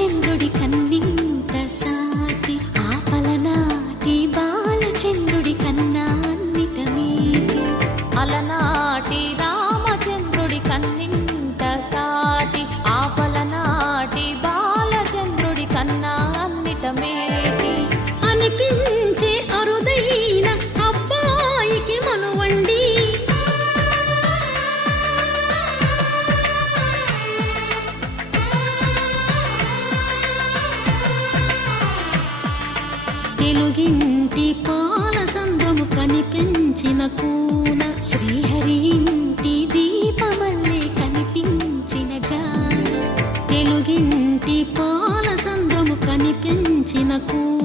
బాలచంద్రుడి కన్నింత సాటి ఆపలనాటి బాలచంద్రుడి కన్నా అన్నిట మీటి అలనాటి రామచంద్రుడి కన్నింత సాటి ఆపలనాటి బాలచంద్రుడి కన్నా అన్నిట మేటి అనిపించే అరుదైన అబ్బాయికి మనువండి తెలుగింటి పాలసంద్రము కనిపించిన కూన శ్రీహరి ఇంటి దీపమల్లే కనిపించిన జాన తెలుగింటి పాలసంద్రము కనిపించిన కూన